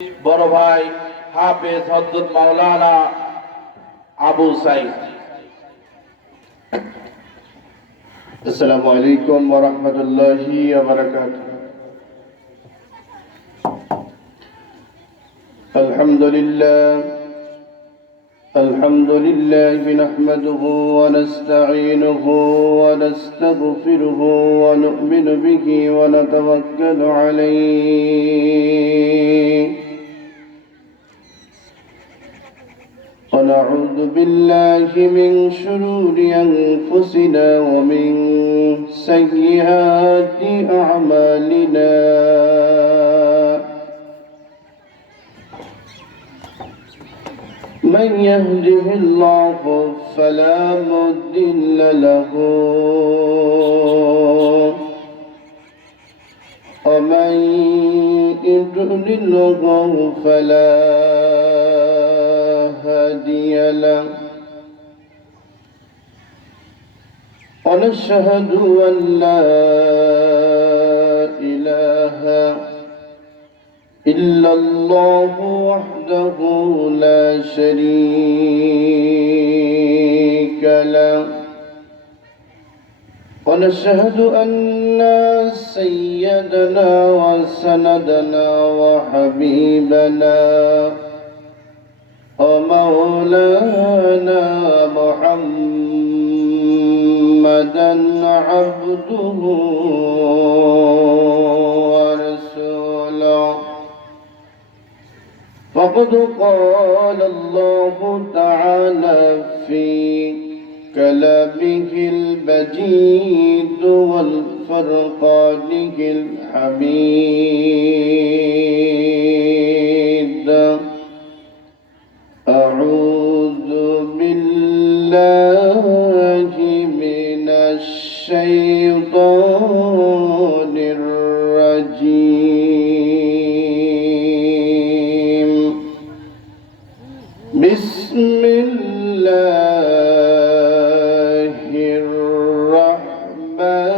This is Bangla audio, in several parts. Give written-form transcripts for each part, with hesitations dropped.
বড় ভাই হাফেজ হযরত মাওলানা আবু সাইদ। আসসালামু আলাইকুম ওয়া রাহমাতুল্লাহি ওয়া বারাকাতুহু। আলহামদুলিল্লাহ নাহমাদুহু ওয়া নাস্তাঈনুহু ওয়া নাস্তাগফিরুহু ওয়া নু'মিনু বিহি ওয়া নাতাওয়াক্কালু আলাইহি ونعوذ بالله من شرور أنفسنا ومن سيئات أعمالنا من يهده الله فلا مضل له ومن يضلله فلا هادي له ونشهد أن لا إله إلا الله وحده لا شريك له ونشهد أن سيدنا وسندنا وحبيبنا ومولانا محمدا عبده ورسوله فقد قال الله تعالى في كلامه المجيد والفرقانه الحميد أعوذ بالله من الشيطان الرجيم بسم الله الرحمن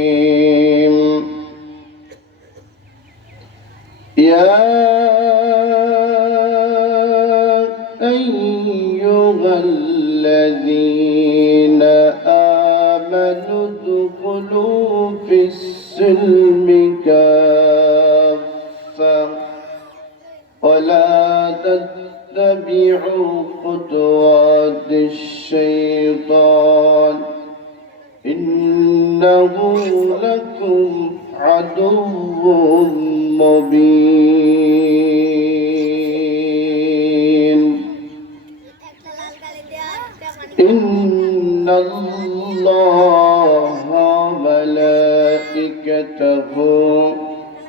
الرحيم يا أيها الذين آمنوا ادخلوا في السلم كافة ولا تتبعوا خطوات الشيطان إنه لكم عدو مبين إن الله وملائكته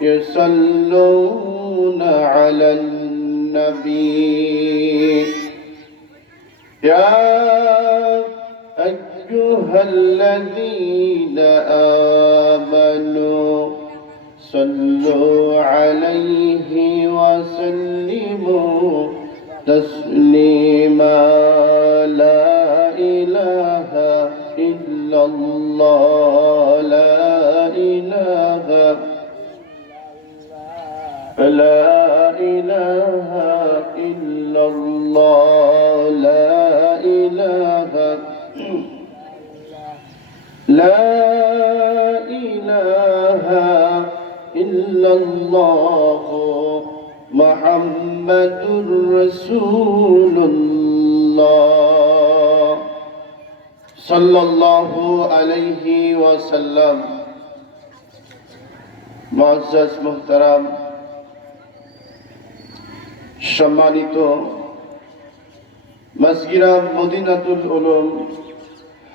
يصلون على النبي يا أيها الذين آمنوا صلوا عليه وسلموا تسليما لا إله إلا الله لا إله إلا الله لا إله إلا الله محمد رسول الله صلى الله عليه وسلم মুআজ্জাজ মুহতারাম সম্মানিত মাসগিরা মদিনাতুল উলুম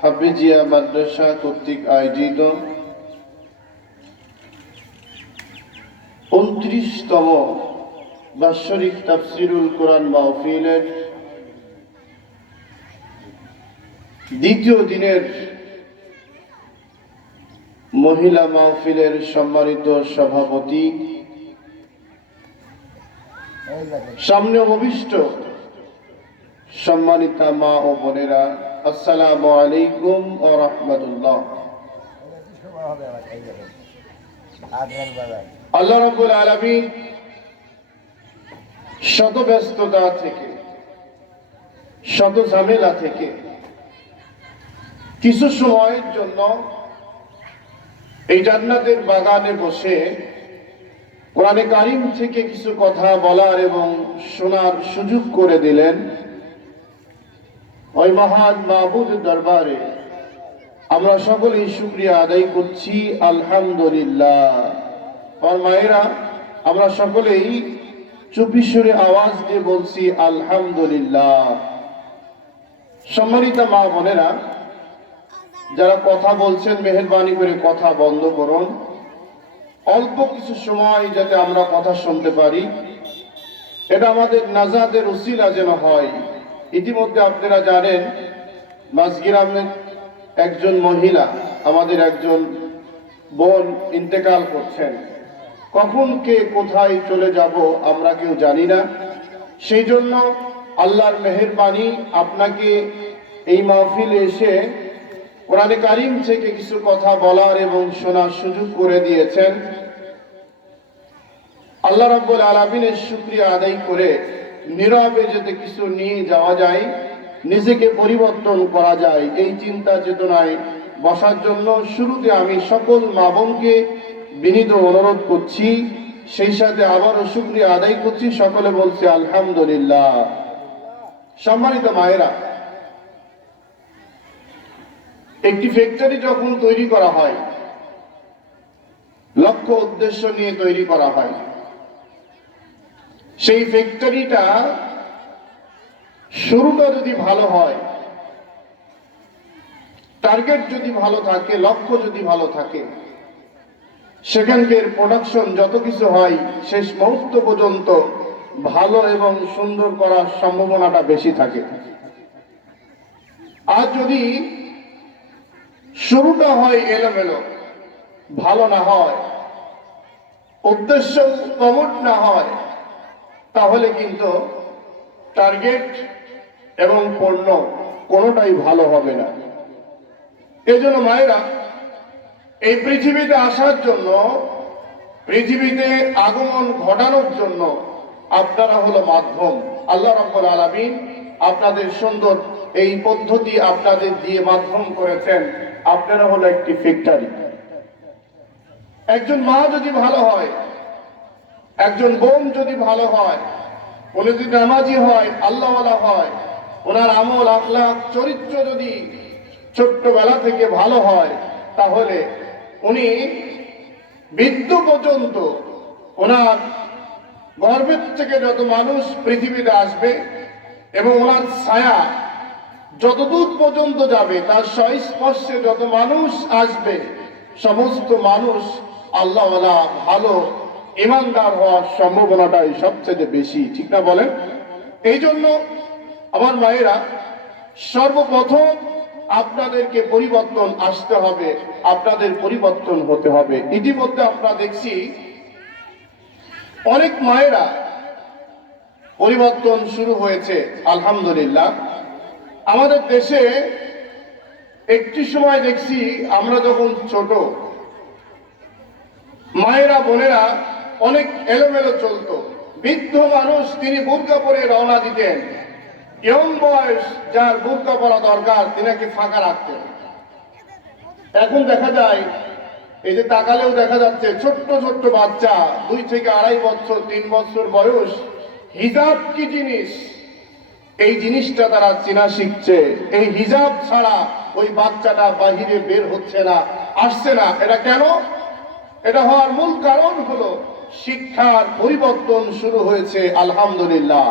হাফিজিয়া মাদ্রাসা কর্তৃক আয়োজিত 29তম বাৎসরিক তাফসীরুল কোরআন মাহফিলের দ্বিতীয় দিনের মহিলা মাহফিলের সম্মানিত সভাপতি, সামনে অভিষ্ট সম্মানিতা মা ও বোনেরা, আসসালামু আলাইকুম ওয়া রাহমাতুল্লাহ। আল্লাহ রাব্বুল আলামিন শত ব্যস্ততা থেকে, শত ঝামেলা থেকে কিছু সময়ের জন্য এই জান্নাতের বাগানে বসে কোরআনে কারিম থেকে কিছু কথা বলার এবং শোনার সুযোগ করে দিলেন। ওই মহান মাবুদের দরবারে আমরা সকলেই শুকরিয়া আদায় করছি, আলহামদুলিল্লাহ। আমার মায়েরা, আমরা সকলেই চুপি সুরে আওয়াজ দিয়ে বলছি আলহামদুলিল্লাহ। সম্মানিত মা বোনেরা, যারা কথা বলছেন মেহেরবানি করে কথা বন্ধ করুন। অল্প কিছু সময় যাতে আমরা কথা শুনতে পারি, এটা আমাদের নাজাতের উসিলা যেন হয়। ইতিমধ্যে আপনারা জানেন মাঝগ্রামের একজন মহিলা, আমাদের একজন বোন ইন্তেকাল করছেন। কখন কে কোথায় চলে যাব আমরা কেউ জানি না। সেই জন্য আল্লাহর মেহেরবানি আপনাকে এই মাহফিলে এসে কোরআনে কারিম থেকে কিছু কথা বলার এবং শোনার সুযোগ করে দিয়েছেন। আল্লাহ রাব্বুল আলামিনের শুকরিয়া আদায় করে নীরবে যাতে কিছু নিয়ে যাওয়া যায়, নিজেকে পরিবর্তন করা যায়, এই চিন্তা চেতনায় বসার জন্য শুরুতে আমি সকল মা বোনকে বিনীত অনুরোধ করছি, সেই সাথে আবারও শুকরিয়া আদায় করছি। সকলে বলছে আলহামদুলিল্লাহ। সম্মানিত মায়েরা, একটি ফ্যাক্টরি যখন তৈরি করা হয়, লক্ষ্য উদ্দেশ্য নিয়ে তৈরি করা হয়, সেই ফ্যাক্টরিটা শুরুটা যদি ভালো হয়, টার্গেট যদি ভালো থাকে, লক্ষ্য যদি ভালো থাকে, সেখানকার প্রোডাকশন যত কিছু হয় শেষ মুহূর্ত পর্যন্ত ভালো এবং সুন্দর করার সম্ভাবনাটা বেশি থাকে। আর যদি শুরুটা হয় এলোমেলো, ভালো না হয়, উদ্দেশ্য কমট না হয়, তাহলে কিন্তু টার্গেট এবং পণ্য কোনোটাই ভালো হবে না। এজন্য মায়েরা, এই পৃথিবীতে আসার জন্য, পৃথিবীতে আগমন ঘটানোর জন্য আপনারা হলো মাধ্যম। আল্লাহ রাব্বুল আলামিন আপনাদের সুন্দর এই পদ্ধতি আপনাদের দিয়ে মাধ্যম করেছেন। আপনারা হলো একটি ফ্যাক্টরি। একজন মা যদি ভালো হয়, একজন বোন যদি ভালো হয়, উনি যদি নামাজি হয়, আল্লাহওয়ালা হয়, ওনার আমল আখলাক চরিত্র যদি ছোট্টবেলা থেকে ভালো হয়, তাহলে উনি মৃত্যু পর্যন্ত ওনার গর্ভের থেকে যত মানুষ পৃথিবীতে আসবে এবং ওনার ছায়া যতদূর পর্যন্ত যাবে, তার সংস্পর্শে যত মানুষ আসবে, সমস্ত মানুষ আল্লাহওয়ালা ভালো ইমানদার হওয়ার সম্ভাবনাটাই সবচেয়ে বেশি, ঠিক না বলেন? এই জন্য আমার মায়েরা, সর্বপ্রথম আপনাদেরকে পরিবর্তন আসতে হবে, আপনাদের পরিবর্তন হতে হবে। ইতিমধ্যে আমরা দেখছি অনেক মায়েরা পরিবর্তন শুরু হয়েছে, আলহামদুলিল্লাহ। আমাদের দেশে একটি সময় দেখছি, আমরা যখন ছোট, মায়েরা বোনেরা অনেক এলোমেলো চলতো। বৃদ্ধ মানুষ তিনি বুরকা পরে রওনা দিতেন, ইয়ং বয়স যার বুরকা পরা দরকার তিনাকে ফাঁকা রাখতেন। এখন দেখা যায়, এই যে তাকালেও দেখা যাচ্ছে ছোট্ট ছোট্ট বাচ্চা, 2 থেকে 2.5 বছর 3 বছর বয়স, হিজাব কি জিনিস এই জিনিসটা তারা চেনা শিখছে। এই হিজাব ছাড়া ওই বাচ্চাটা বাহিরে বের হচ্ছে না, আসছে না। এটা কেন? এটা হওয়ার মূল কারণ হলো শিক্ষার পরিবর্তন শুরু হয়েছে, আলহামদুলিল্লাহ।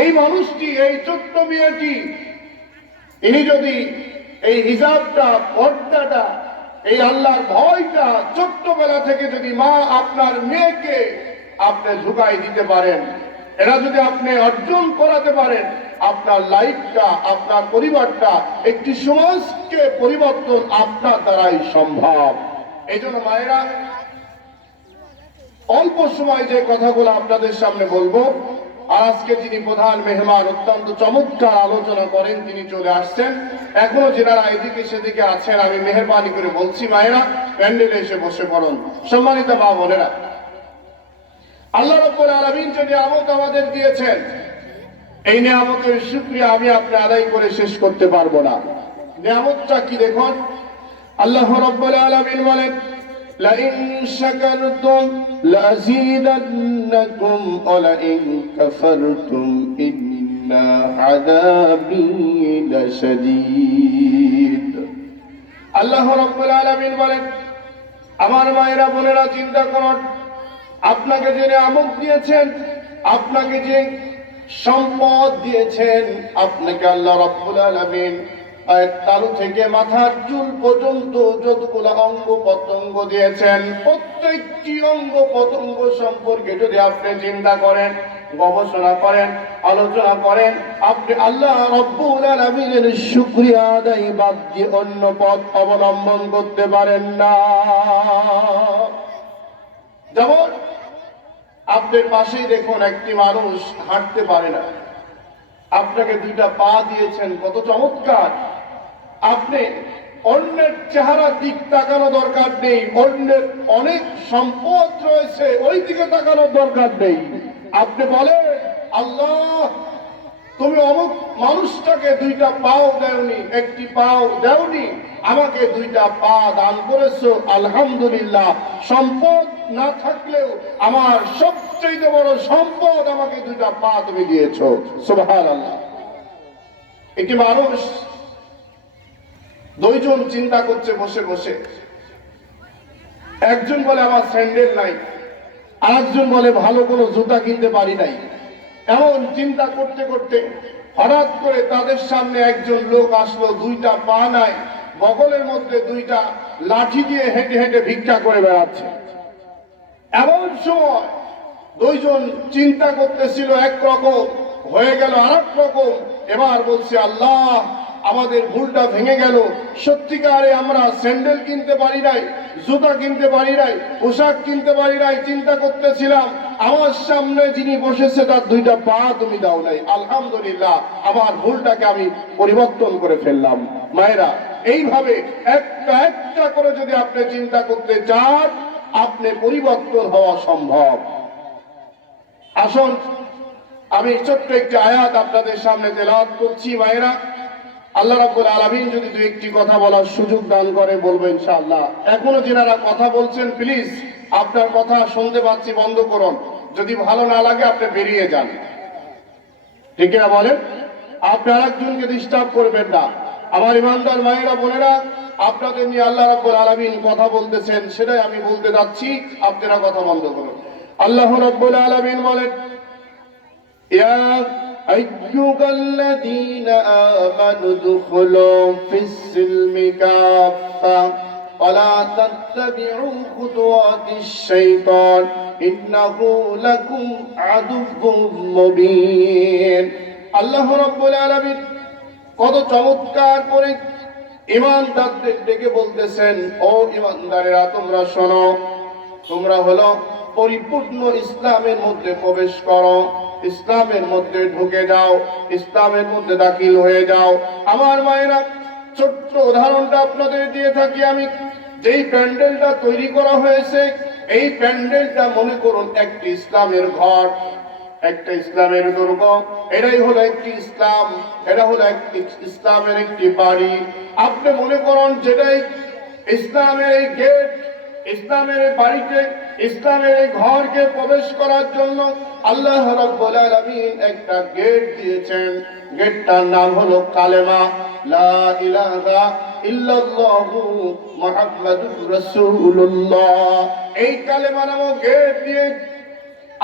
এই মানুষটি, এই ছোট্ট মেয়েটি, ইনি যদি এই হিজাবটা, পর্দাটা, এই আল্লাহর ভয়টা ছোট্টবেলা থেকে যদি মা আপনার মেয়েকে আপনি ঢুকাই দিতে পারেন, এরা যদি আপনি অর্জন করাতে পারেন, আপনার লাইফটা, আপনার পরিবারটা, একটি সমাজকে পরিবর্তন আপনার দ্বারাই সম্ভব। এই জন্য মায়েরা, অল্প সময় যে কথাগুলো আপনাদের সামনে বলবো, আর আজকে যিনি প্রধান মেহমান অত্যন্ত চমৎকার আলোচনা করেন তিনি চলে আসছেন। এখনো যারা এদিকে সেদিকে আছেন আমি মেহেরবানি করে বলছি মায়েরা প্যান্ডেলে এসে বসে পড়ুন। সম্মানিত মা বোনেরা, আল্লাহ রাব্বুল আলামিন যে নিয়ামত আমাদের দিয়েছেন এই নিয়ামতের শুকরিয়া আমি আপনি আদায় করে শেষ করতে পারবো না। নিয়ামতটা কি দেখুন, আল্লাহ রাব্বুল আলামিন বলেন লাইন শাকারতুম লাযীদান্নাকুম ওয়া লাইন কাফারতুম ইন্না আযাবী লাশাদীদ। আল্লাহ রাব্বুল আলামিন বলেন আমার মায়েরা বোনেরা চিন্তা করুন, আপনাকে যে নিয়ামত দিয়েছেন, আপনাকে যে সম্পদ দিয়েছেন, আপনাকে আল্লাহ রাব্বুল আলামিন তালু থেকে মাথার চুল পর্যন্ত যতগুলো অঙ্গ প্রত্যঙ্গ দিয়েছেন প্রত্যেকটি অঙ্গ প্রত্যঙ্গ সম্পর্কে যদি আপনি চিন্তা করেন, গবেষণা করেন, আলোচনা করেন, আপনি আল্লাহ রাব্বুল আলামিনের শুকরিয়া আদায় বাদ দিয়ে অন্য পথ অবলম্বন করতে পারেন না। যেমন আপনার পাশেই দেখুন একটি মানুষ হাঁটতে পারে না, আপনাকে দুইটা পা দিয়েছেন, কত চমৎকার। আপনি অন্যের চেহারার দিক তাকানো দরকার নেই, অন্যের অনেক সম্পদ রয়েছে ওই দিকে তাকানোর দরকার নেই। আপনি বলেন আল্লাহ তুমি অমুক মানুষটাকে দুইটা পাও দেওনি, একটি পাও দেওনি, আমাকে দুইটা পা দান করেছো, আলহামদুলিল্লাহ। সম্পদ না থাকলেও আমার সবচেয়ে বড় সম্পদ আমাকে দুইটা পা তুমি দিয়েছো, সুবহানাল্লাহ। একটি মানুষ দুইজন চিন্তা করছে বসে বসে, একজন বলে আমার স্যান্ডেল নাই, আরেকজন বলে ভালো কোনো জুতা কিনতে পারি নাই। এমন চিন্তা করতে করতে হঠাৎ করে তাদের সামনে একজন লোক আসলো, দুইটা পা নাই, বগলের মধ্যে দুইটা লাঠি দিয়ে হেঁটে হেঁটে ভিক্ষা করে বেড়াচ্ছে। এমন সময় দুইজন চিন্তা করতেছিল একরকম, হয়ে গেল আর এক রকম। এবার বলছে আল্লাহ আমাদের ভুলটা ভেঙে গেল, সত্যিকারে আমরা স্যান্ডেল কিনতে পারি নাই, জুতা কিনতে পারি নাই, পোশাক কিনতে পারি নাই, চিন্তা করতেছিলাম আমার সামনে যিনি বসেছে তার দুইটা পা তুমি দাও নাই, আলহামদুলিল্লাহ আমার ভুলটাকে আমি পরিবর্তন করে ফেললাম। মায়েরা এইভাবে একটা একটা করে যদি আপনি চিন্তা করতে চান আপনি পরিবর্তন হওয়া সম্ভব। আসুন আমি ছোট্ট একটি আয়াত আপনাদের সামনে তেলাওয়াত করছি। মায়েরা আল্লাহ রাব্বুল আলামিন যদি দুই একটি কথা বলার সুযোগ দান করে বলবো ইনশাআল্লাহ। এখনো যারা কথা বলছেন প্লিজ আপনার কথা শুনতে পাচ্ছি বন্ধ করুন, যদি ভালো না লাগে আপনি বেরিয়ে যান, ঠিক না বলেন? আপনি আরেকজনকে ডিস্টার্ব করবেন না। আমার ইমানদার মায়েরা বোনেরা আপনাদের নিয়ে আল্লাহ রাব্বুল আলামিন কথা বলতেছেন, সেটাই আমি বলতে যাচ্ছি, আপনারা কথা বন্ধ করুন। আল্লাহ রাব্বুল আলামিন বলেন ইয়া আইয়ুহাল্লাযীনা আমানু দুখুলু ফিস-সিলমি কাফা ওয়া লা তাত্তাবিউ খুতুওয়াতিশ শাইতান ইন্নাহু লাকুম আদুউম মুবিন। আল্লাহ রাব্বুল আলামিন কত চমৎকার করে ঈমানদারদের ডেকে বলতেছেন, ও ঈমানদারেরা তোমরা শোনো, তোমরা হলো পরিপূর্ণ ইসলামের মধ্যে প্রবেশ করো, ইসলামের মধ্যে ঢুকে যাও, ইসলামের মধ্যে দাখিল হয়ে যাও। আমার মায়েরা ছোট্ট উদাহরণটা আপনাদের দিয়ে থাকি আমি। যেই প্যান্ডেলটা তৈরি করা হয়েছে এই প্যান্ডেলটা মনে করুন একটি ইসলামের ঘর, একটা ইসলামের দুর্গ, এটাই হলো একটি ইসলাম, এটা হলো একটি ইসলামের একটি বাড়ি। আপনি মনে করুন যেটাই ইসলামের এই গেট, ইসলামের এই বাড়িতে, ইসলামের এই ঘরকে প্রবেশ করার জন্য আল্লাহ রাব্বুল আলামিন একটা গেট দিয়েছেন। গেটটার নাম হলো কালেমা, লা ইলাহা ইল্লাল্লাহু মুহাম্মাদুর রাসূলুল্লাহ। এই কালেমা নামক গেট দিয়ে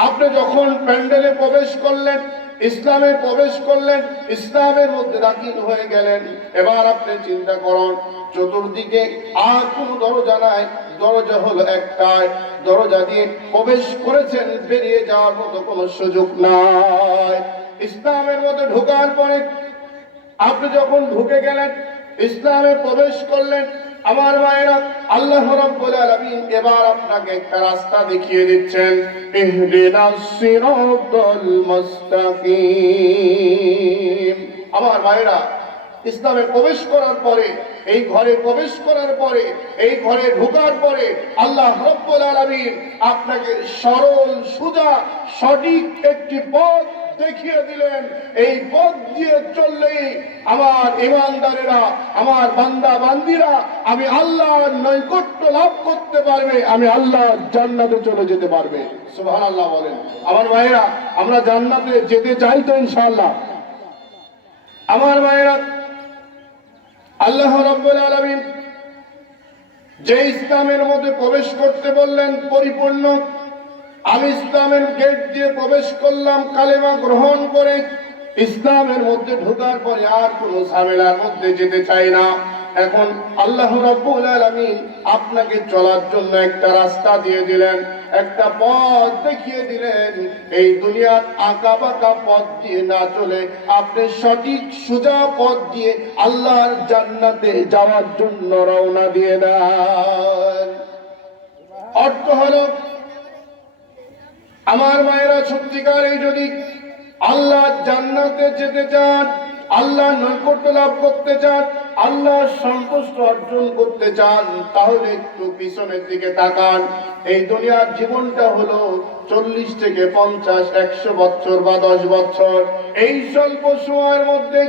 আপনি যখন প্যান্ডেলে প্রবেশ করলেন, ইসলামে প্রবেশ করলেন, ইসলামের মধ্যে দাখিল হয়ে গেলেন। এবার আপনি চিন্তা করুন চতুর্দিকে আর কোনো দরজা নাই, দরজা হলো একটাই, দরজা দিয়ে প্রবেশ করেছেন, বেরিয়ে যাওয়ার মতো কোনো সুযোগ নাই। ইসলামের মধ্যে ঢোকার পরে আপনি যখন ঢুকে গেলেন, ইসলামে প্রবেশ করলেন, আমার মায়েরা, আল্লাহ রাব্বুল আলামিন এবার আপনাকে একটা রাস্তা দেখিয়ে দিচ্ছেন। ইহদিনাস সিরাতাল মুস্তাকিম। আমার মায়েরা, ইসলামে প্রবেশ করার পরে, এই ঘরে প্রবেশ করার পরে, এই ঘরে ঢোকার পরে আল্লাহ রাব্বুল আলামিন আপনাকে সরল সোজা সঠিক একটি পথ দেখিয়ে দিলেন। এই পথ দিয়ে চললেই আমার ঈমানদারেরা, আমার বান্দা বান্দিরা আমি আল্লাহর নৈকট্য লাভ করতে পারবে, আমি আল্লাহর জান্নাতে চলে যেতে পারবে। সুবহানাল্লাহ বলেন। আমার মায়েরা, আমরা জান্নাতে যেতে চাই তো ইনশাআল্লাহ? আমার মায়েরা, আল্লাহ রাব্বুল আলামিন যে ইসলামের মধ্যে প্রবেশ করতে বললেন পরিপূর্ণ, আমি ইসলামের গেট দিয়ে প্রবেশ করলাম কালেমা গ্রহণ করে। ইসলামের মধ্যে ঢোকার পরে আর কোনো ঝামেলার মধ্যে যেতে চাই না। এখন আল্লাহ রাব্বুল আলামিন আপনাকে চলার জন্য একটা রাস্তা দিয়ে দিলেন, একটা পথ দেখিয়ে দিলেন। এই দুনিয়ার আঁকা বাঁকা পথ দিয়ে না চলে আপনি সঠিক সোজা পথ দিয়ে আল্লাহর জান্নাতে যাওয়ার জন্য রওনা দিয়ে দেন। অর্থ হলো, আমার মায়েরা, সত্যিকারে যদি আল্লাহ জান্নাতে যেতে চান, আল্লাহ নৈকট্য লাভ করতে চান, আল্লাহ সন্তুষ্ট অর্জন করতে চান, তাহলে একটু পিছনের দিকে তাকান। এই দুনিয়ার জীবনটা হলো 40 থেকে 50, 100 বছর বা 10 বছর। এই স্বল্প সময়ের মধ্যে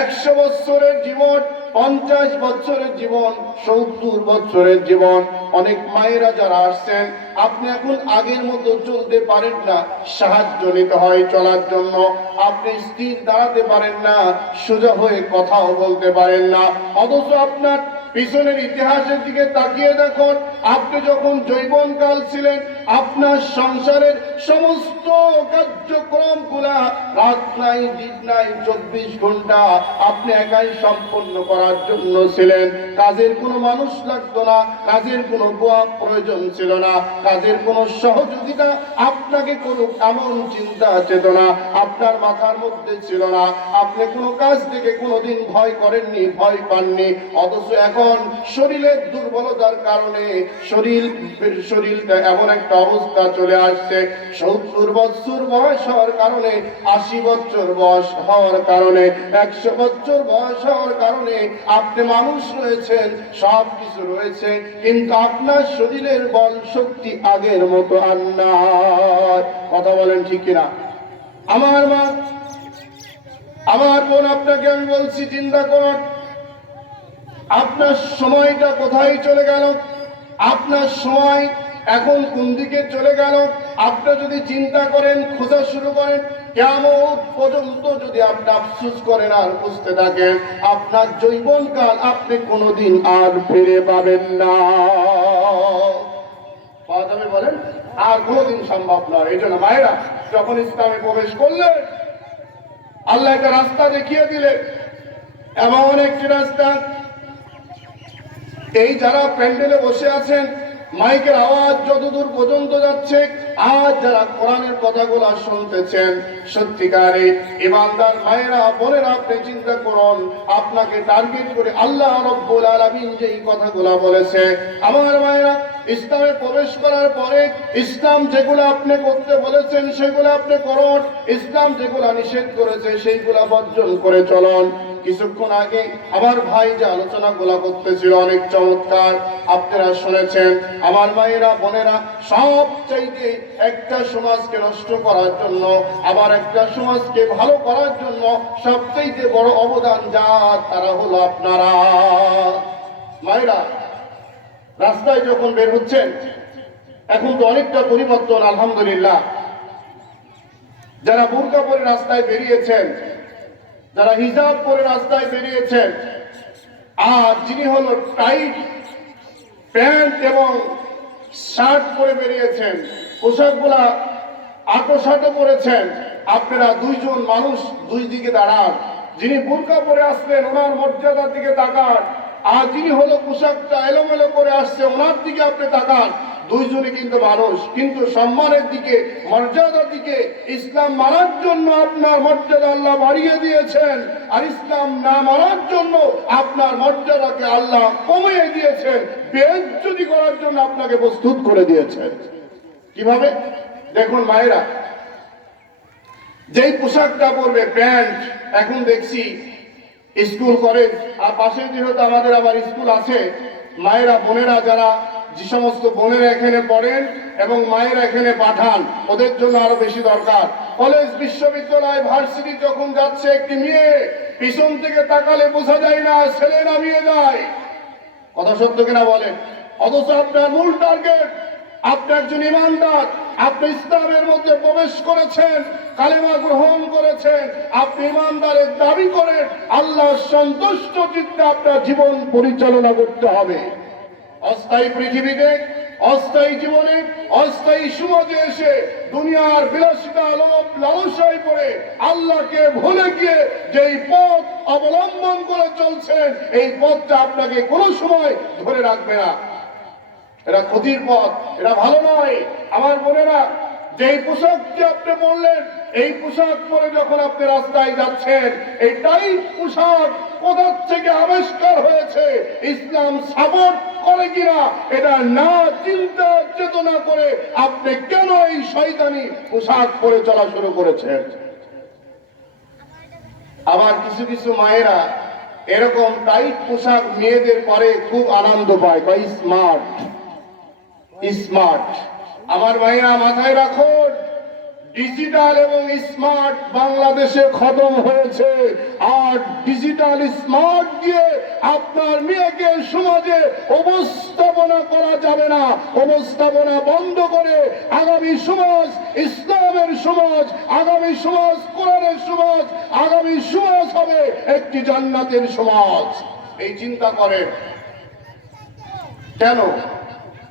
100 বছরের জীবন, 50 বছরের জীবন, 70 বছরের জীবন। অনেক মায়েরা যারা আসছেন, আপনি এখন আগের মতো চলতে পারেন না, সাহায্য নিতে হয় চলার জন্য। আপনি স্থির দাঁড়াতে পারেন না, সোজা হয়ে কথাও বলতে পারেন না। অথচ আপনার পিছনের ইতিহাসের দিকে তাকিয়ে দেখুন, আপনি যখন যৌবনকাল ছিলেন, আপনার সংসারের সমস্ত কার্যক্রম গুলা রাত নাই দিন নাই 24 ঘন্টা আপনি একাই সম্পন্ন করার জন্য ছিলেন। কাজের কোনো মানুষ লাগতো না, কাজের কোনো গোয়া প্রয়োজন ছিল না, কাজের কোনো সহযোগিতা আপনাকে কোনো এমন চিন্তা চেতনা আপনার মাথার মধ্যে ছিল না। আপনি কোনো কাজ থেকে কোনোদিন ভয় করেননি, ভয় পাননি। অথচ এখন শরীরের দুর্বলতার কারণে শরীরটা এমন একটা অবস্থা চলে আসছে, 70 বছর বয়স হওয়ার কারণে, 80 বছর বয়স হওয়ার কারণে, 100 বছর বয়স হওয়ার কারণে আপনি মানুষ রয়েছেন, সব কিছু রয়েছে, কিন্তু আপনার শরীরের বল শক্তি আগের মতো আর নাই। কথা বলেন ঠিক কিনা? আমার মা, আমার বোন, আপনাকে আমি বলছি, চিন্তা করুন, আপনার সময়টা কোথায় চলে গেল? আপনার সময় এখন কোন দিকে চলে গেল? আপনি যদি চিন্তা করেন, খোঁজা শুরু করেন, কিয়ামত পর্যন্ত যদি আপনি আফসোস করেন আর বুঝতে থাকেন, আপনার যৌবনকাল আপনি কোনোদিন আর ফিরে পাবেন না। পাওয়া যাবে বলেন? আর কোনোদিন সম্ভব নয়। এই জন্য মায়েরা, যখন ইসলামে প্রবেশ করলেন, আল্লাহ একটা রাস্তা দেখিয়ে দিলেন, এমন একটি রাস্তা, এই যারা প্যান্ডেলে বসে আছেন, মাইকের আওয়াজ যতদূর পর্যন্ত যাচ্ছে, আজ যারা কোরআনের কথাগুলো শুনতেছেন, সত্যিকারে ইমানদার মায়েরা, বোনেরা, আপনি চিন্তা করুন, আপনাকে টার্গেট করে আল্লাহ রাব্বুল আলামিন যেই কথাগুলো বলেছে, আমার মায়েরা, ইসলামে প্রবেশ করার পরে ইসলাম যেগুলো আপনি করতে বলেছেন সেগুলো আপনি করুন, ইসলাম যেগুলো নিষেধ করেছে সেইগুলো বর্জন করে চলুন। কিছুক্ষণ আগে আমার ভাই যে আলোচনাগুলো করতেছিল অনেক চমৎকার, আপনারা শুনেছেন। আমার মায়েরা, বোনেরা, সবচাইতে একটা সমাজকে নষ্ট করার জন্য, আবার একটা সমাজকে ভালো করার জন্য সবচাইতে বড় অবদান যার, তারা হলো আপনারা। মায়েরা, রাস্তায় যখন বের হচ্ছেন, এখন তো অনেকটা পরিবর্তন আলহামদুলিল্লাহ। যারা বুরকা পরে রাস্তায় বেরিয়েছেন, যারা হিজাব পরে রাস্তায় বেরিয়েছেন, আর যিনি হলো টাইট প্যান্ট এবং শার্ট পরে বেরিয়েছেন, পোশাকগুলা আটোসাটো করেছেন, আপনারা দুইজন মানুষ দুই দিকে দাঁড়ান। যিনি বুরকা পরে আসলেন ওনার মর্যাদার দিকে তাকান, আর যিনি হলো পোশাকটা এলোমেলো করে আসছে ওনার দিকে আপনি তাকান। দুইজনই কিন্তু মানুষ, কিন্তু সম্মানের দিকে, মর্যাদার দিকে ইসলাম মানার জন্য আপনার মর্যাদা আল্লাহ বাড়িয়ে দিয়েছেন, আর ইসলাম না মানার জন্য আপনার মর্যাদাকে আল্লাহ কমিয়ে দিয়েছেন, বেইজ্জতি করার জন্য আপনাকে প্রস্তুত করে দিয়েছেন। কিভাবে? দেখুন মায়েরা, যেই পোশাকটা পরবে প্যান্ট, এখন দেখছি স্কুল কলেজ আর পাশে যেহেতু আমাদের আবার স্কুল আছে, মায়েরা বোনেরা যারা যে সমস্ত বোনেরা এখানে পড়েন এবং মায়েরা এখানে পাঠান, ওদের জন্য আরো বেশি দরকার। কলেজ বিশ্ববিদ্যালয় ভার্সিটি যখন যাচ্ছে একটি মেয়ে, পিছন থেকে তাকালে বোঝা যায় না ছেলে না মেয়ে যায়। কথা সত্য কিনা বলেন? অথচ আপনার মূল টার্গেট, আপনি একজন ইমানদার, আপনি ইসলামের মধ্যে প্রবেশ করেছেন, কালেমা গ্রহণ করেছেন, আপনি ইমানদারের দাবি করেন, আল্লাহ সন্তুষ্ট চিত্তে আপনার জীবন পরিচালনা করতে হবে। অস্থায়ী পৃথিবীতে, অস্থায়ী জীবনে, অস্থায়ী সমাজে এসে দুনিয়ার বিলাসিতা লোভ লালসায় পড়ে আল্লাহকে ভুলে গিয়ে যেই পথ অবলম্বন করে চলছেন, এই পথটা আপনাকে কোনো সময় ধরে রাখবে না। এটা ক্ষতির পথ, এটা ভালো নয়। আমার বোনেরা, যেই পোশাকটি আপনি বললেন, এই পোশাক পরে যখন আপনি রাস্তায় যাচ্ছেন, এই টাইট পোশাক কোথা থেকে আবিষ্কার হয়েছে, ইসলাম সাপোর্ট করে কিনা, এটা না চিন্তা চেতনা করে আপনি কেন এই শয়তানি পোশাক পরে চলা শুরু করেছেন? আবার কিছু কিছু মায়েরা এরকম টাইট পোশাক মেয়েদের পরে খুব আনন্দ পায়, বা স্মার্ট স্মার্ট। আমার ভাইরা মাথায় রাখুন, ডিজিটাল এবং স্মার্ট বাংলাদেশে খতম হয়েছে, আর ডিজিটাল স্মার্ট দিয়ে আপনার মেয়েকে সমাজে উপস্থাপনা করা যাবে না। উপস্থাপনা বন্ধ করে আগামী সমাজ ইসলামের সমাজ, আগামী সমাজ কোরআনের সমাজ, আগামী সমাজ হবে একটি জান্নাতের সমাজ। এই চিন্তা করেন। কেন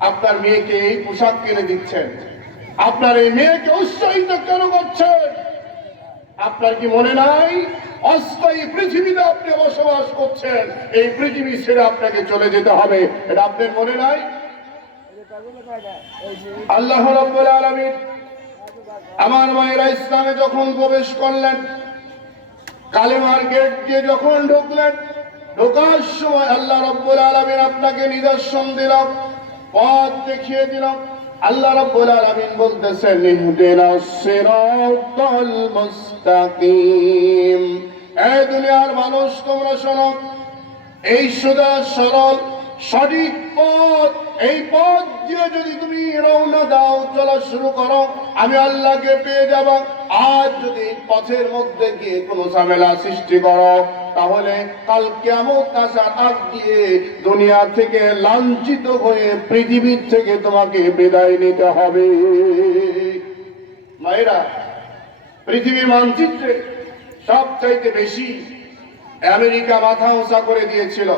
আপনার মেয়েকে এই পোশাক কিনে দিচ্ছেন? আপনার এই মেয়েকে উৎসাহিত কেন করছেন? আপনার কি মনে নাই অস্থায়ী পৃথিবীতে আপনি বসবাস করছেন, এই পৃথিবী ছেড়ে আপনাকে চলে যেতে হবে? এটা আপনার মনে নাই? আল্লাহ রাব্বুল আলামিন আমার মায়েরা ইসলামে যখন প্রবেশ করলেন, কালেমার গেট দিয়ে যখন ঢুকলেন, ঢোকার সময় আল্লাহ রাব্বুল আলামিন আপনাকে নিদর্শন দিলাম, পথ দেখিয়ে দিলাম। আল্লাহ রাব্বুল আলামিন বলতেছেন, ইহদিনাস সিরাতাল মুস্তাকিম। এই দুনিয়ার মানুষ তোমরা শোনো, এই সোজা সরল সঠিক পথ, এই পথ দিয়ে যদি তুমি রওনা দাও, চলা শুরু করো, আমি আল্লাহকে পেয়ে যাব। আজ যদি পথের মধ্যে গিয়ে কোনো ঝামেলা সৃষ্টি করো, তাহলে কাল কিয়ামত আসার আগ দিয়ে দুনিয়া থেকে লাঞ্ছিত হয়ে পৃথিবীর থেকে তোমাকে বিদায় নিতে হবে। মায়েরা, পৃথিবীর মানচিত্রে সবচাইতে বেশি আমেরিকা মাথা উঁচা করে দিয়েছিল।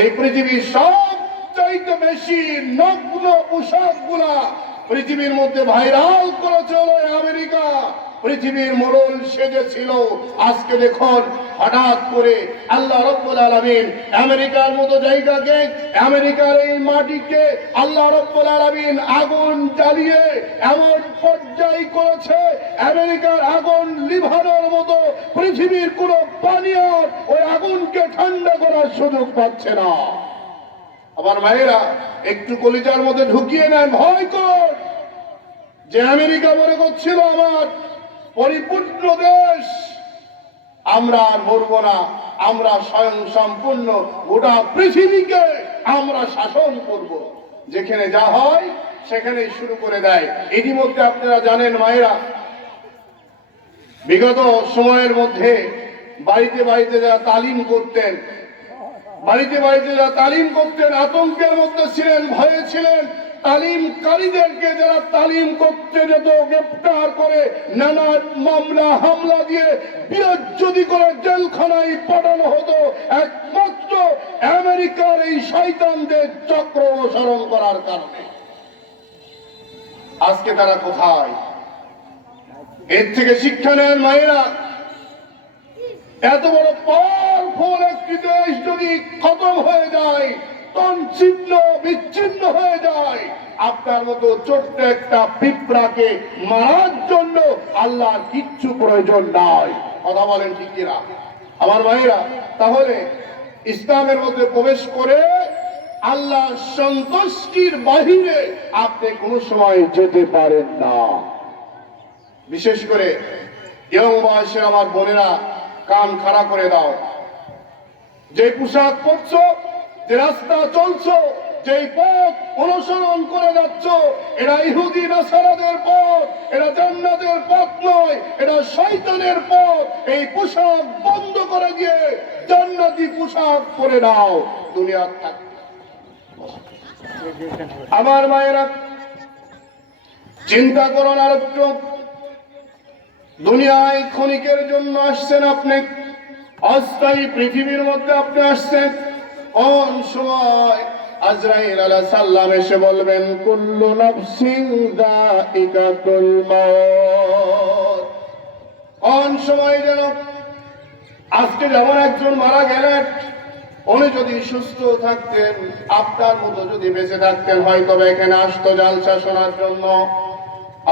এই পৃথিবীর সবচাইতে বেশি নগ্ন পোশাকগুলা পৃথিবীর মধ্যে ভাইরাল করেছে হলো আমেরিকা। পৃথিবীর মোড়ল সেজেছিল। আজকে দেখুন, হঠাৎ করে আল্লাহ রাব্বুল আলামিন আমেরিকার মতো জায়গাকে, আমেরিকার এই মাটিকে আল্লাহ রাব্বুল আলামিন আগুন জ্বালিয়ে এমন পর্যায় করেছে, আমেরিকার আগুন লিভানোর মতো পৃথিবীর কোনো পানীয় ওই আগুনকে ঠান্ডা করার সুযোগ পাচ্ছে না। আবার মায়েরা, একটু কলিজার মধ্যে ঢুকিয়ে নেন, ভয় কর যে আমেরিকা মনে করছিল আমার পরিপূর্ণ দেশ, আমরা আর মরবো না, আমরা স্বয়ং সম্পূর্ণ গোটা পৃথিবীকে আমরা শাসন করব। যেখানে যা হয় সেখানেই শুরু করে দেয়। ইতিমধ্যে আপনারা জানেন মায়েরা, বিগত সময়ের মধ্যে বাড়িতে বাড়িতে যারা তালিম করতেন, আতঙ্কের মধ্যে ছিলেন, ভয়ে ছিলেন। তালিমকারীদেরকে যারা তালিম করতে যেত, গ্রেপ্তার করে নানা মামলা হামলা দিয়ে বিরোধী করে জেলখানায় পাঠানো হতো, একমাত্র আমেরিকার এই শয়তানদের চক্র অনুসরণ করার কারণে। আজকে তারা কোথায়? এর থেকে শিক্ষা নেন মায়েরা। এত বড় পাওয়ারফুল একটি দেশ যদি খতম হয়ে যায়, ছিন্ন বিচ্ছিন্ন হয়ে যায়, আপনার মতো ছোট্ট একটা পিঁপড়াকে মারার জন্য আল্লাহর কিচ্ছু প্রয়োজন নাই। কথা বলেন ঠিক কিনা আমার ভাইরা? তাহলে ইসলামের মধ্যে প্রবেশ করে আল্লাহ সন্তুষ্টির বাহিরে আপনি কোনো সময় যেতে পারেন না। বিশেষ করে ইয়ং বয়সের আমার বোনেরা কান খাড়া করে দাও। যে পোশাক পরছো, যে রাস্তা চলছো, যেই পথ অনুসরণ করে যাচ্ছ, এটা ইহুদি নাসারাদের পথ, এটা জান্নাতের পথ নয়, এটা শয়তানের পথ। এই পোশাক বন্ধ করে দিয়ে জান্নাতি পোশাক পরে নাও, দুনিয়া থাক। আমার মায়েরা চিন্তা করুন আর একটু, দুনিয়ায় ক্ষণিকের জন্য আসছেন আপনি, অস্থায়ী পৃথিবীর মধ্যে আপনি আসছেন। কোন সময় আজরাইল আলাইহিস সালাম এসে বলবেন কুল্লু নাফসিন যায়িকাতুল মাউত। কোন সময় যেন, আজকে যেমন একজন মারা গেলেন, উনি যদি সুস্থ থাকতেন, আপনার মতো যদি বেঁচে থাকতেন, হয়তো এখানে আসতো জালসা শোনার জন্য।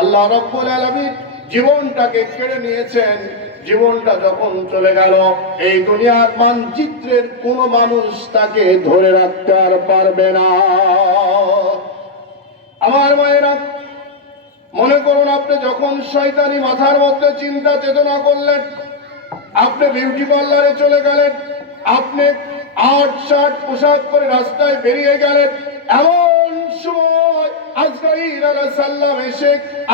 আল্লাহ রাব্বুল আলামিন জীবনটাকে কেড়ে নিয়েছেন। জীবনটা যখন চলে গেল, এই দুনিয়ার মানচিত্রের কোন মানুষ তাকে ধরে রাখতে আর পারবে না। আমার মায়েরা, মনে করুন আপনি যখন শয়তানি মাথার মধ্যে চিন্তা চেতনা করলেন, আপনি বিউটি পার্লারে চলে গেলেন, আপনি আট শার্ট পোশাক করে রাস্তায় বেরিয়ে গেলেন, এমন সময় আজরাইল আলাইহিস সালাম এসে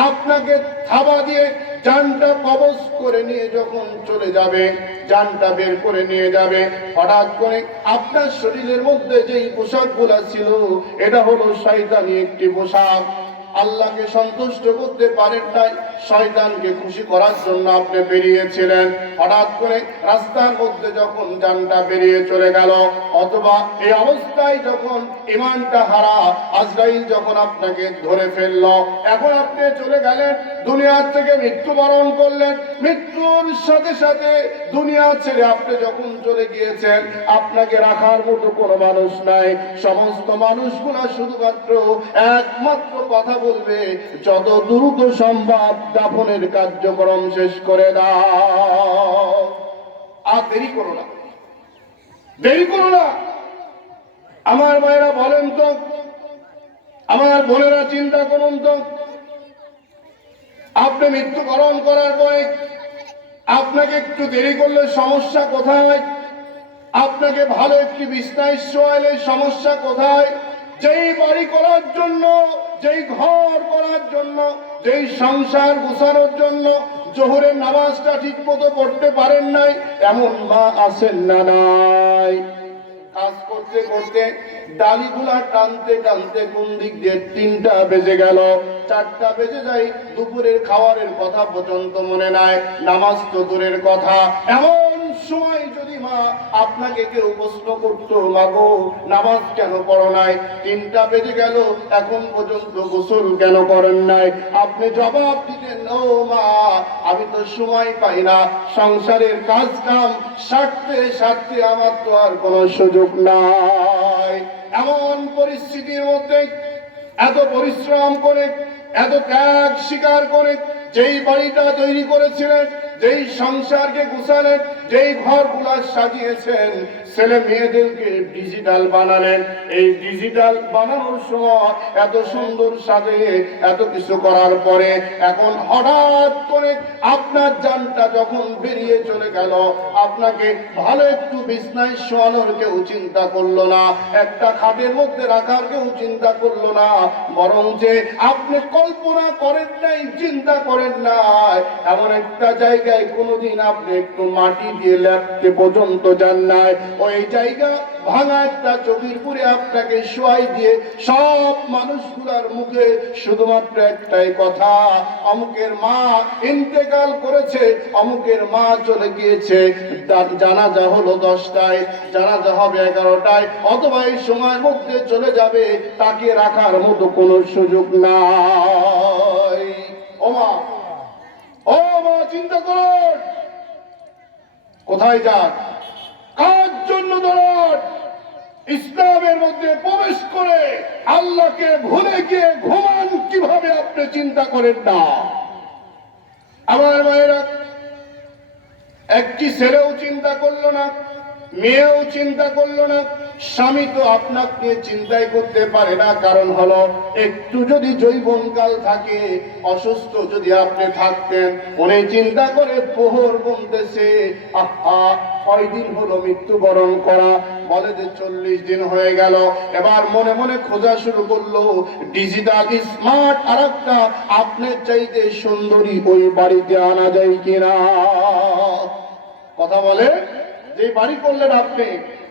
আপনাকে থাবা দিয়ে জানটা কবজ করে নিয়ে যখন চলে যাবে, জানটা বের করে নিয়ে যাবে, হঠাৎ করে আপনার শরীরের মধ্যে যেই পোশাকগুলা ছিল, এটা হলো শয়তানি একটি পোশাক। আল্লাহকে সন্তুষ্ট করতে পারেন নাই, শয়তানকে খুশি করার জন্য আপনি বেরিয়েছিলেন। হঠাৎ করে রাস্তার মধ্যে যখন জানটা বেরিয়ে চলে গেল, অথবা এই অবস্থায় যখন ঈমানটা হারা আজরাইল যখন আপনাকে ধরে ফেলল, এখন আপনি চলে গেলেন, দুনিয়া থেকে মৃত্যুবরণ করলেন। মৃত্যুর সাথে সাথে দুনিয়া ছেড়ে আপনি যখন চলে গিয়েছেন, আপনাকে রাখার মতো কোনো মানুষ নাই। সমস্ত মানুষগুলা শুধুমাত্র একমাত্র কথা বলবে, যত দ্রুত সম্ভব দাফনের কার্যক্রম শেষ করে দাও। আর দেরি করো না, দেরি করো না। আমার মায়েরা বলেন তো, আমার বোনেরা চিন্তা করুন তো, আপনি মৃত্যুবরণ করার পরে আপনাকে একটু দেরি করলে সমস্যা কোথায়? আপনাকে ভালো একটি বিছনায় শোয়ালে সমস্যা কোথায়? যেই বাড়ি করার জন্য, যেই ঘর করার জন্য, যেই সংসার গোছানোর জন্য জোহরের নামাজটা ঠিক মতো পড়তে পারেন নাই, এমন মা আছেন না নাই? কাজ করতে করতে ডালিগুলা টানতে টানতে কোন দিক দিয়ে 3টা বেজে গেল, 4টা বেজে যায়, দুপুরের খাবারের কথা পর্যন্ত মনে নাই, নামাজ তো দূরের কথা। এমন সময় যদি মা আপনাকে কেউ প্রশ্ন করতো, মাগো নামাজ কেন পড়ো নাই, 3টা বেজে গেল, এখন পর্যন্ত গোসল কেন করেন নাই, আপনি জবাব দিতেন, ও মা আমি তো সময় পাই না, সংসারের কাজ কাম সারতে সারতে আমার তো আর কোনো সুযোগ নাই। এমন পরিস্থিতির মধ্যে এত পরিশ্রম করে, এত ত্যাগ স্বীকার করে যেই বাড়িটা তৈরি করেছিলেন, যেই সংসারকে গুছালেন, যেই ঘরগুলা সাজিয়েছেন, ছেলে মেয়েদেরকে ডিজিটাল বানালেন, এই ডিজিটাল বানানোর সময় এত সুন্দর সাজে এত কিছু করার পরে এখন হঠাৎ করে আপনার জানটা যখন বেরিয়ে চলে গেল, আপনাকে ভালো একটু বিছনায় শোয়ানোর কেউ চিন্তা করলো না, একটা খাটের মধ্যে রাখার কেউ চিন্তা করলো না, বরং যে আপনি কল্পনা করেন নাই, চিন্তা করেন নাই, এমন একটা জায়গায় কোনোদিন আপনি একটু মাটি দিয়ে লেপতে পর্যন্ত যান নাই, ওই জায়গা ভাঙা একটা চকির পুরে আপনাকে শোয়াই দিয়ে সব মানুষগুলার মুখে শুধুমাত্র একটাই কথা, অমুকের মা ইন্তেকাল করেছে, অমুকের মা চলে গিয়েছে, জানাজা হলো 10টায়, জানাজা হবে 11টায়, অথবা এই সময়ের মধ্যে চলে যাবে, তাকে রাখার মতো কোনো সুযোগ নাই। ও মা, ও মা চিন্তা করুন, কোথায় যান, কার জন্য দৌড়ান? ইসলামের মধ্যে প্রবেশ করে আল্লাহকে ভুলে গিয়ে ঘুমান কিভাবে আপনি চিন্তা করেন না। আমার মায়েরা, একটি ছেলেও চিন্তা করলো না, মেয়েও চিন্তা করলো না, স্বামী তো আপনাকে চিন্তাই করতে পারে না। কারণ হলো, একটু যদি যৌবনকাল থাকে, অসুস্থ যদি আপনি থাকতেন, উনি চিন্তা করে প্রহর গুনতেছে, আহা কয়দিন হলো মৃত্যুবরণ করা, বলে যে 40 দিন হয়ে গেল। এবার মনে মনে খোঁজা শুরু করলো, ডিজিটাল স্মার্ট আর একটা আপনার চাইতে সুন্দরী ওই বাড়িতে আনা যায় কিনা। কথা বলে, যে বাড়ি করলেন আপনি,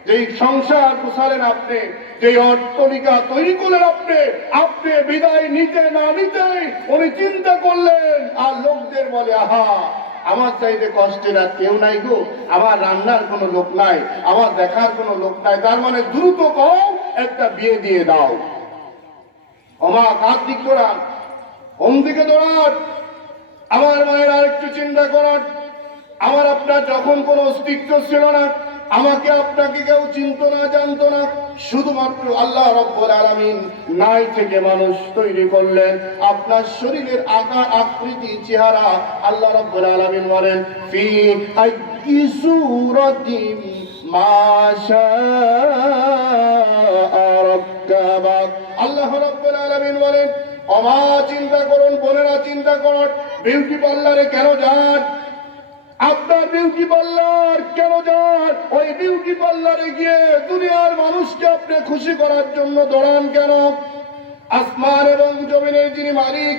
যেই সংসার গুছালেন আপনি, যে অট্টালিকা তৈরি করলেন আপনি, আপনি বিদায় নিতে না নিতেই উনি চিন্তা করলেন, আর লোকদের বলে, আহা আমার চাইতে কষ্টের আর কেউ নাই গো, আমার রান্নার কোনো লোক নাই, আমার দেখার কোনো লোক নাই, তার মানে দ্রুত কম একটা বিয়ে দিয়ে দাও। ওমা কার দিক করান, ওম দিকে দৌড়ান। আমার মায়ের আর একটু চিন্তা করান, আমার আপনার যখন কোনো অস্তিত্ব ছিল না, আমাকে আপনাকে কেউ চিনত না, জানতো না, শুধুমাত্র আল্লাহ রাব্বুল আলামিন নাই থেকে মানুষ তৈরি করলেন। আপনার শরীরের আকার আকৃতি চেহারা আল্লাহ রাব্বুল আলামিন বলেন, ফি আইয়ি সূরাতিন মা শাআ রাক্কাবাক। আল্লাহ রাব্বুল আলামিন বলেন, ওমা চিন্তা করুন, বোনেরা চিন্তা করুন, বিউটি পার্লারে কেন যান? আপনার বিউটি পার্লার কেন যান? ওই বিউটি পার্লারে গিয়ে দুনিয়ার মানুষকে আপনি খুশি করার জন্য দৌড়ান কেন? আসমান এবং জমিনের যিনি মালিক,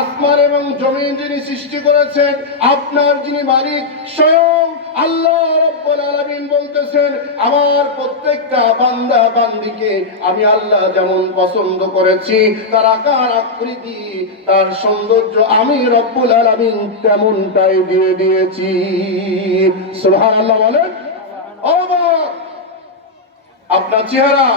আসমান এবং জমিন যিনি সৃষ্টি করেছেন, আপনার যিনি মালিক স্বয়ং আল্লাহ রাব্বুল আলামিন বলতেছেন, আমার প্রত্যেকটা বান্দা বান্দিকে আমি আল্লাহ যেমন পছন্দ করেছি, তার আকার আকৃতি তার সৌন্দর্য আমি রব্বুল আলামিন তেমনটাই দিয়ে দিয়েছি। সুবহানাল্লাহ বলেন। আপনার চেহারা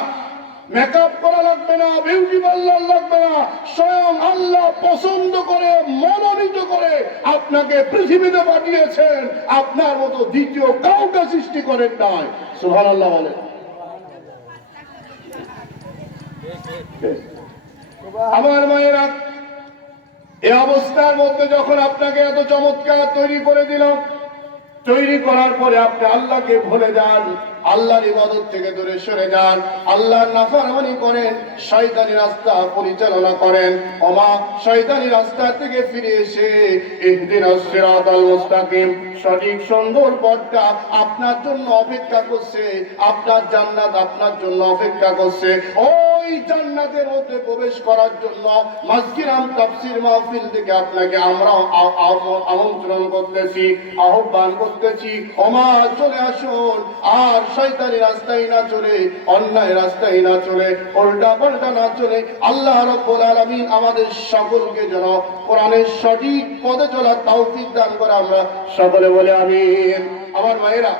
মেকআপ করা লাগবে না, বিউটি পার্লার লাগবে না, স্বয়ং আল্লাহ পছন্দ করে মনোনীত করে আপনাকে পৃথিবীতে পাঠিয়েছেন। আপনার মতো দ্বিতীয় কাউকে সৃষ্টি করেন নাই। সুবহানাল্লাহ বলেন। আমার মায়েরা, এই অবস্থার মধ্যে যখন আপনাকে এত চমৎকার তৈরি করে দিলাম, তৈরি করার পরে আপনি আল্লাহকে ভুলে যান, আল্লাহর ইবাদত থেকে দূরে সরে যান, আল্লাহর নাফরমানি করেন, শয়তানি রাস্তা পরিচালনা করেন। ওমা শয়তানি রাস্তা থেকে ফিরে এসে ইহদিনাস সিরাতাল মুস্তাকিম, সঠিক সুন্দর পথটা আপনার জন্য অপেক্ষা করছে, আপনার জান্নাত আপনার জন্য অপেক্ষা করছে। ওই জান্নাতের মধ্যে প্রবেশ করার জন্য মাসকিরাম তাফসীর মাহফিল থেকে আপনাকে আমরা আমন্ত্রণ করতেছি, আহ্বান করতেছি। ওমা চলে আসুন, আর শয়তানি রাস্তায় না চলে, অন্যায় রাস্তায় না চলে, উল্টা পাল্টা না চলে, আল্লাহ রাব্বুল আলামিন আমাদের সকলকে যেন কোরআনের সঠিক পথে চলার তৌফিক দান করে। আমরা সকলে বলে আমিন। আমার ভাইয়েরা,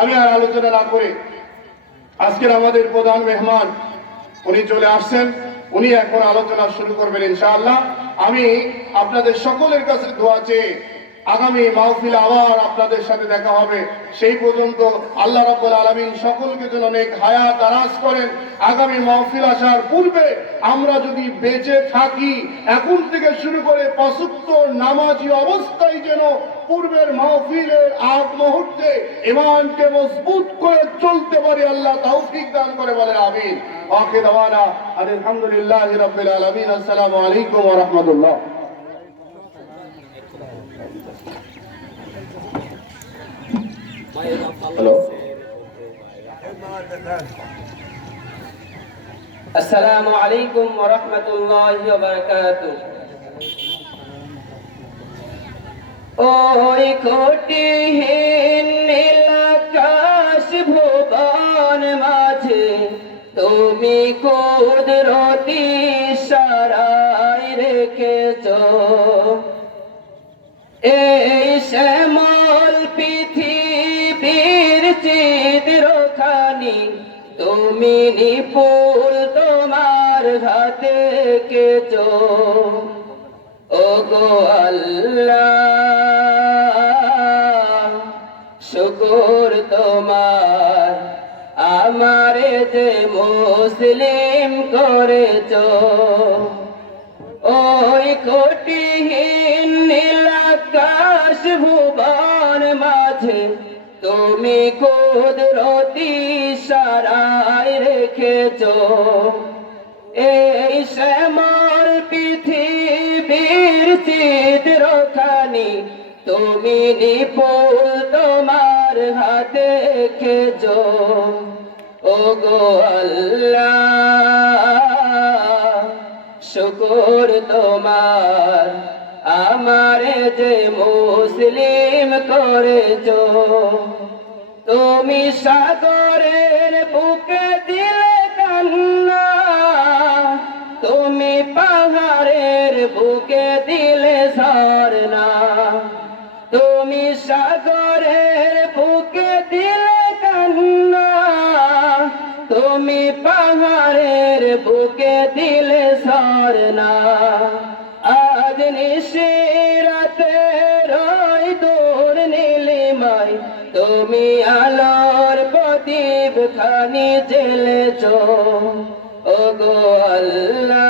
আমি আর আলোচনা না করে আজকের আমাদের প্রধান মেহমান উনি চলে আসছেন, উনি এখন আলোচনা শুরু করবেন ইনশাআল্লাহ। আমি আপনাদের সকলের কাছে দোয়া চেয়ে আগামী মাহফিল আবার আপনাদের সাথে দেখা হবে। সেই পর্যন্ত আল্লাহ রাব্বুল আলামিন সকলকে যেন নেক হায়াত দারাজ করেন। আগামী মাহফিল আসার পূর্বে আমরা যদি বেঁচে থাকি, এখন থেকে শুরু করে ৫ ওয়াক্ত নামাজি অবস্থায় যেন পূর্বের মাহফিলের আগ মুহূর্তে ঈমানকে মজবুত করে চলতে পারি, আল্লাহ তৌফিক দান করে বলেন আমিন। আখির দাওয়ানা আলহামদুলিল্লাহি রাব্বিল আলামিন। আসসালামু আলাইকুম ওয়া রাহমাতুল্লাহ। হ্যালো, আসসালামু আলাইকুম ওয়া রাহমাতুল্লাহি ওয়া বারাকাতুহু। ওই কোটিহীন নীল আকাশ ভুবন মাঝে তুমি কুদরতি ইশারায় রেখেছো, এই শ্যামল পৃথিবীর চিত্রখানি তুমি নিপুল তোমার হাতে এঁকেছো। ওগো আল্লাহ শুকর তোমার, আমারে যে মুসলিম করেছ। ওই কোটিহীন নীলাকাশ ভুবন মাঝে তুমি কুদরতি সারায় রেখেছ। এই শ্যামল পৃথিবীর চিত্রখানি তুমি নিপুল তোমার হাতে খেজ। ও গো আল্লাহ, শুকর তোমার আমারে যে মুসলিম করেছ। তুমি সাগরের বুকে দিলে কান্না, তুমি পাহাড়ের বুকে দিলে ঝরনা। তুমি সাগরের বুকে দিলে কান্না, তুমি পাহাড়ের বুকে দিলে ঝরনা। আজ নিশিরাতে রই দূর নীলিমায় তুমি আলোর প্রদীপ খানি জ্বেলেছ। ও গো আল্লাহ,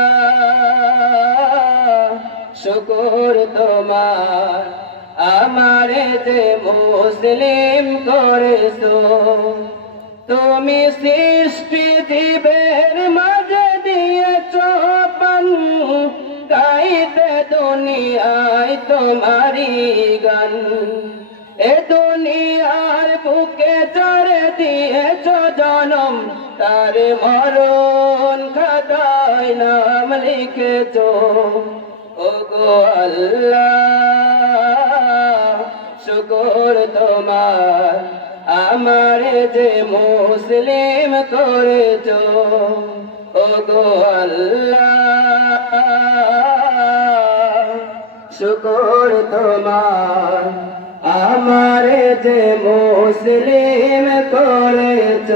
শুকর তোমার আমারে যে মুসলিম করেছ। তুমি সৃষ্টি জীবের মাঝে দিয়েছ পান, গাইতে দুনিয়ায় তোমারি গান। এ দুনিয়ার বুকে চড়ে দিয়েছ জনম, তার মরণ খাতায় নাম লিখেছ। ও গো আল্লাহ, শুকর তোমার আমারে যে মুসলিম করেছ। ও গো আল্লাহ, শুকর তোমার আমারে যে মুসলিম করেছ।